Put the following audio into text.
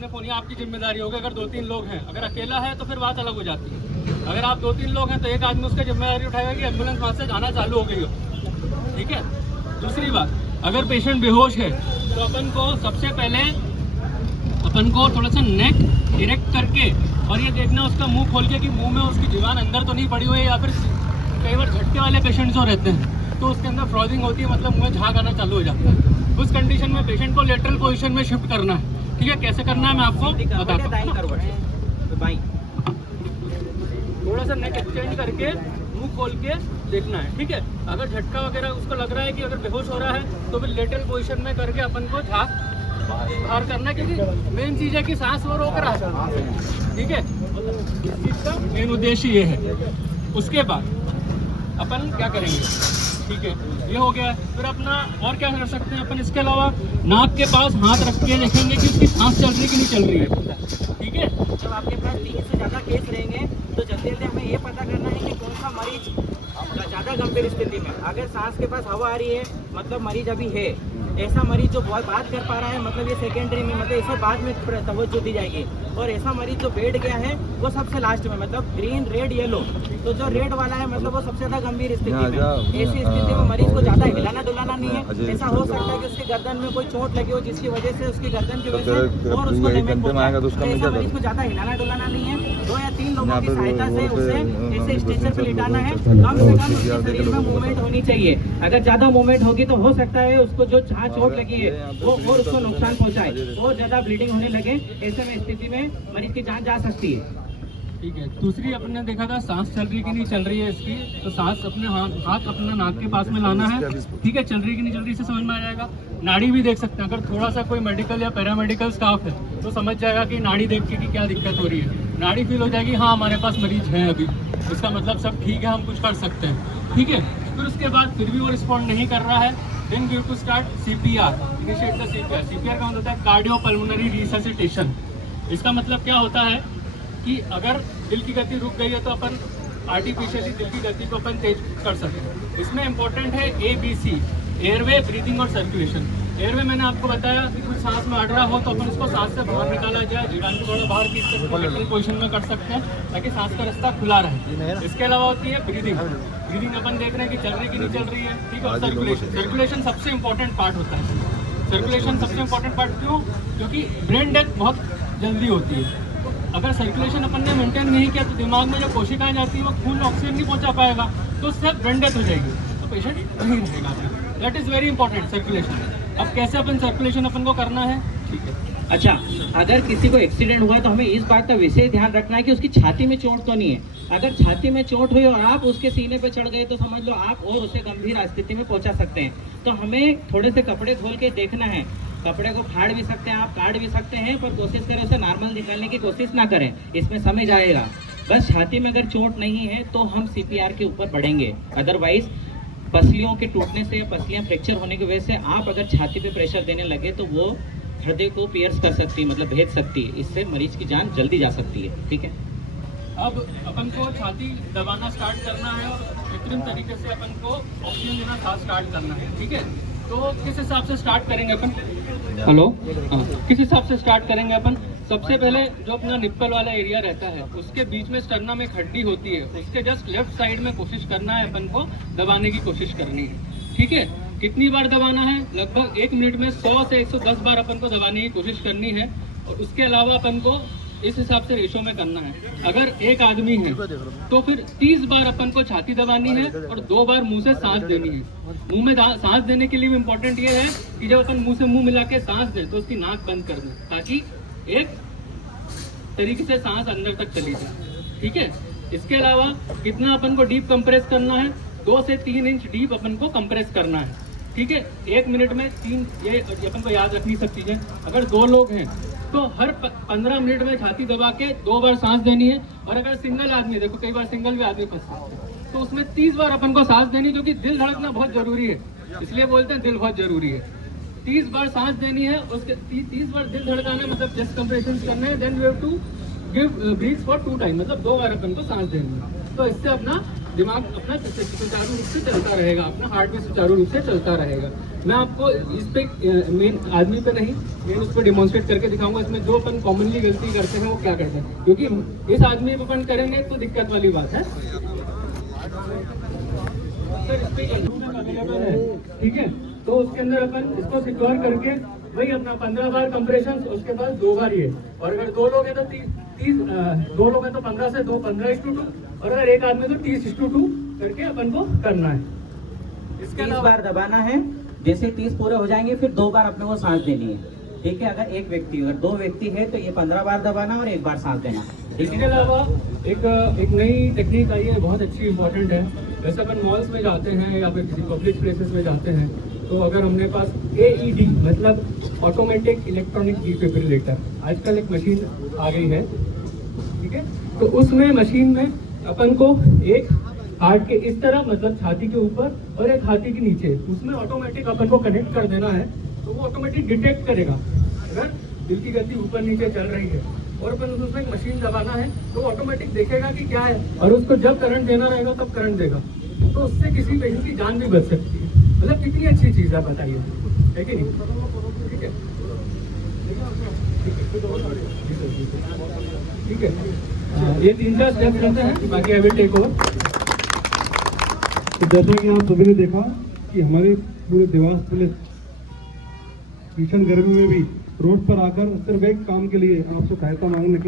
आपने फ़ोन, ये आपकी जिम्मेदारी होगी। अगर 2-3 लोग हैं, अगर अकेला है तो फिर बात अलग हो जाती है। अगर आप 2-3 लोग हैं तो एक आदमी उसका जिम्मेदारी उठाएगा कि एम्बुलेंस वहाँ से जाना चालू हो गई हो, ठीक है। दूसरी बात, अगर पेशेंट बेहोश है तो अपन को सबसे पहले थोड़ा सा नेक इरेक्ट करके और ये देखना उसका मुंह खोल के कि मुंह में उसकी जीवान अंदर तो नहीं पड़ी हुई है, या फिर कई बार झटके वाले पेशेंट जो रहते हैं तो उसके अंदर फ्रॉजिंग होती है, मतलब मुंह में झाग आना चालू हो जाता है। उस कंडीशन में पेशेंट को लेटरल पोजीशन में शिफ्ट करना है, ठीक है। कैसे करना है मैं आपको बताता हूँ। थोड़ा सा नेक एक्सचेंज करके मुंह खोल के देखना है, ठीक है। अगर झटका वगैरह उसको लग रहा है कि अगर बेहोश हो रहा है तो फिर लेटरल पोजीशन में करके अपन को झाग बाहर करना है, क्योंकि मेन चीज़ है कि सांस वो रोक रहा है, ठीक है। इस चीज़ का मेन उद्देश्य ये है। उसके बाद अपन क्या करेंगे, ठीक है, ये हो गया। फिर अपना और क्या कर सकते हैं अपन, इसके अलावा नाक के पास हाथ रख के देखेंगे कि उसकी सांस चल रही कि नहीं चल रही है, ठीक है। जब आपके पास 3 से ज़्यादा केस रहेंगे तो जल्दी जल्दी हमें ये पता करना है कि कौन सा मरीज ज़्यादा गंभीर स्थिति में। अगर सांस के पास हवा आ रही है मतलब मरीज अभी है, ऐसा मरीज जो बहुत बात कर पा रहा है मतलब ये सेकेंडरी में, मतलब इसे बाद में तवज्जो दी जाएगी। और ऐसा मरीज जो बैठ गया है वो सबसे लास्ट में, मतलब ग्रीन रेड येलो। तो जो रेड वाला है मतलब वो सबसे ज़्यादा गंभीर स्थिति में। ऐसी स्थिति में मरीज को ज़्यादा हिलाना डुलाना नहीं है। ऐसा हो सकता है कि उसके गर्दन में कोई चोट लगी हो जिसकी वजह से उसकी गर्दन की वजह से और उसको डैमेज हो जाए। तो ऐसा मरीज को ज़्यादा हिलाना डुलाना नहीं है। 2 या 3 लोगों की सहायता से उसे ऐसे स्ट्रेचर पे लिटाना है। कम से कम उसके शरीर में मूवमेंट होनी चाहिए। अगर ज़्यादा मूवमेंट होगी तो हो सकता है उसको जो जहाँ चोट लगी है वो और उसको नुकसान पहुंचाए, और ज़्यादा ब्लीडिंग होने लगे। ऐसे में स्थिति में मरीज की जान जा सकती है, ठीक है। दूसरी अपन ने देखा था सांस चल रही कि नहीं चल रही है इसकी, तो सांस अपने हाथ अपना नाक के पास में लाना है, ठीक है। चल रही कि नहीं चल रही इससे समझ में आ जाएगा। नाड़ी भी देख सकते हैं, अगर थोड़ा सा कोई मेडिकल या पैरामेडिकल स्टाफ है तो समझ जाएगा कि नाड़ी देख के कि क्या दिक्कत हो रही है। नाड़ी फील हो जाएगी, हाँ हमारे पास मरीज है अभी, इसका मतलब सब ठीक है, हम कुछ कर सकते हैं, ठीक है। फिर उसके बाद फिर भी वो रिस्पॉन्ड नहीं कर रहा है, then we have to start CPR, initiate the CPR। CPR का मतलब होता है कार्डियो पल्मोनरी रिससिटेशन। इसका मतलब क्या होता है कि अगर दिल की गति रुक गई है तो अपन आर्टिफिशियली दिल की गति को अपन तेज कर सकते हैं। इसमें इंपॉर्टेंट है ABC, एयरवे, ब्रीदिंग और सर्कुलेशन। एयरवे मैंने आपको बताया कि कुछ सांस में अड़ रहा हो तो अपन उसको सांस से बाहर निकाला जाए, जीवन को थोड़ा बाहर खींच सकते हैं, लेटरल पोजीशन में कर सकते हैं ताकि सांस का रास्ता खुला रहे। इसके अलावा होती है ब्रीदिंग। ब्रीदिंग अपन देख रहे हैं कि चल रही कि नहीं चल रही है, ठीक है। और सर्कुलेशन, सर्कुलेशन सबसे इंपॉर्टेंट पार्ट होता है। सर्कुलेशन सबसे इंपॉर्टेंट पार्ट क्यों? क्योंकि ब्रेन डेथ बहुत जल्दी होती है। अगर सर्कुलेशन अपन ने मेंटेन नहीं किया तो दिमाग में जो कोशिकाएं जाती है वो खून ऑक्सीजन नहीं पहुंचा पाएगा, तो उससे ब्रेन डेथ हो जाएगी, तो पेशेंट नहीं रहेगा। That is very important, circulation. अब कैसे अपन सर्कुलेशन अपन को करना है, ठीक है। अच्छा, अगर किसी को एक्सीडेंट हुआ है तो हमें इस बात का विशेष ध्यान रखना है कि उसकी छाती में चोट तो नहीं है। अगर छाती में चोट हुई और आप उसके सीने पे चढ़ गए तो समझ लो आप और उसे गंभीर स्थिति में पहुंचा सकते हैं। तो हमें थोड़े से कपड़े खोल के देखना है। कपड़े को फाड़ भी सकते हैं आप, काट भी सकते हैं, पर कोशिश करें उसे नॉर्मल निकालने की कोशिश ना करें, इसमें समय जाएगा। बस छाती में अगर चोट नहीं है तो हम CPR के ऊपर बढ़ेंगे। अदरवाइज पसलियों के टूटने से या पसलियाँ फ्रैक्चर होने की वजह से आप अगर छाती पे प्रेशर देने लगे तो वो हृदय को पियर्स कर सकती है, मतलब भेद सकती है। इससे मरीज की जान जल्दी जा सकती है, ठीक है। अब अपन को छाती दबाना स्टार्ट करना है और कृत्रिम तरीके से अपन को ऑक्सीजन देना स्टार्ट करना है, ठीक है। तो किस हिसाब से स्टार्ट करेंगे अपन, हेलो, किस हिसाब से स्टार्ट करेंगे अपन? सबसे पहले जो अपना निप्पल वाला एरिया रहता है उसके बीच में स्टर्ना में एक हड्डी होती है, उसके जस्ट लेफ्ट साइड में कोशिश करना है अपन को दबाने की कोशिश करनी है, ठीक है। कितनी बार दबाना है? लगभग 1 मिनट में 100 से 110 बार अपन को दबाने की कोशिश करनी है। और उसके अलावा अपन को इस हिसाब से रेशो में करना है। अगर एक आदमी है तो फिर 30 बार अपन को छाती दबानी है और 2 बार मुंह से सांस देनी है। मुंह में सांस देने के लिए भी इम्पोर्टेंट ये है कि जब अपन मुंह से मुंह मिला के सांस दें तो उसकी नाक बंद कर दें ताकि एक तरीके से सांस अंदर तक चली जाए, ठीक है। इसके अलावा कितना अपन को डीप कंप्रेस करना है? 2 से 3 इंच डीप अपन को कंप्रेस करना है, ठीक है। 1 मिनट में 3, ये अपन को याद रखनी सब चीज़ें। अगर 2 लोग हैं तो हर 15 मिनट में छाती दबा के 2 बार सांस देनी है। और अगर सिंगल आदमी, देखो कई बार सिंगल भी आदमी फंसता है, तो उसमें 30 बार अपन को सांस देनी, क्योंकि दिल धड़कना बहुत जरूरी है, इसलिए बोलते हैं दिल बहुत जरूरी है। 30 बार सांस देनी है, उसके 30 बार दिल धड़काना है, मतलब चेस्ट कंप्रेशन करना है। Then we have to give breath for 2 time, मतलब 2 बार अपन को सांस देनी है। तो इससे अपना दिमाग अपना सुचारू रूप से चलता रहेगा, अपना हार्ट भी सुचारू रूप से चलता रहेगा। मैं आपको इस पे मेन आदमी पे नहीं, मेन उस पर डिमॉन्स्ट्रेट करके दिखाऊंगा इसमें जो अपन कॉमनली गलती करते हैं वो क्या करते हैं, क्योंकि इस आदमी पे अपन करेंगे तो दिक्कत वाली बात है। सर इस पे अवेलेबल है, ठीक है, तो उसके अंदर अपन इसको सिक्योर करके वही अपना 15 बार कंप्रेशन, उसके बाद 2 बार ये, और अगर 2 लोग हैं तो 2 लोग हैं तो 15 से 2 15:2, और अगर एक आदमी तो 30:2 करके अपन को करना है। इसके 30 बार दबाना है, जैसे 30 पूरे हो जाएंगे फिर 2 बार अपने को सांस देनी है, ठीक है। अगर अगर 2 व्यक्ति है तो ये 15 बार दबाना और 1 बार सांस देना, ठीक इसके है। अलावा एक नई टेक्निक आई है, बहुत अच्छी इंपॉर्टेंट है। जैसे अपन मॉल्स में जाते हैं या फिर किसी पब्लिक प्लेसेस में जाते हैं, तो अगर हमने पास AED मतलब ऑटोमेटिक इलेक्ट्रॉनिक डिफिब्रिलेटर, आजकल एक मशीन आ गई है, ठीक है, तो उसमें मशीन में अपन को एक हार्ट के इस तरफ मतलब छाती के ऊपर और एक छाती के नीचे, उसमें ऑटोमेटिक अपन को कनेक्ट कर देना है, तो वो ऑटोमेटिक डिटेक्ट करेगा अगर दिल की गति ऊपर नीचे चल रही है, और अपन उसमें एक मशीन दबाना है तो ऑटोमेटिक देखेगा कि क्या है, और उसको जब करंट देना रहेगा तब करंट देगा, तो उससे किसी पेशेंट की जान भी बच सकती है। मतलब कितनी अच्छी चीज़ है, बताइए, है कि नहीं? ठीक है, ठीक है, ये 3-4 स्टेप करते हैं, बाकी आई विल टेक ओवर। तो जैसा कि आप सभी ने देखा कि हमारे पूरे देवास पुलिस भीषण गर्मी में भी रोड पर आकर सिर्फ एक काम के लिए आपसे सहायता मांगने निकले।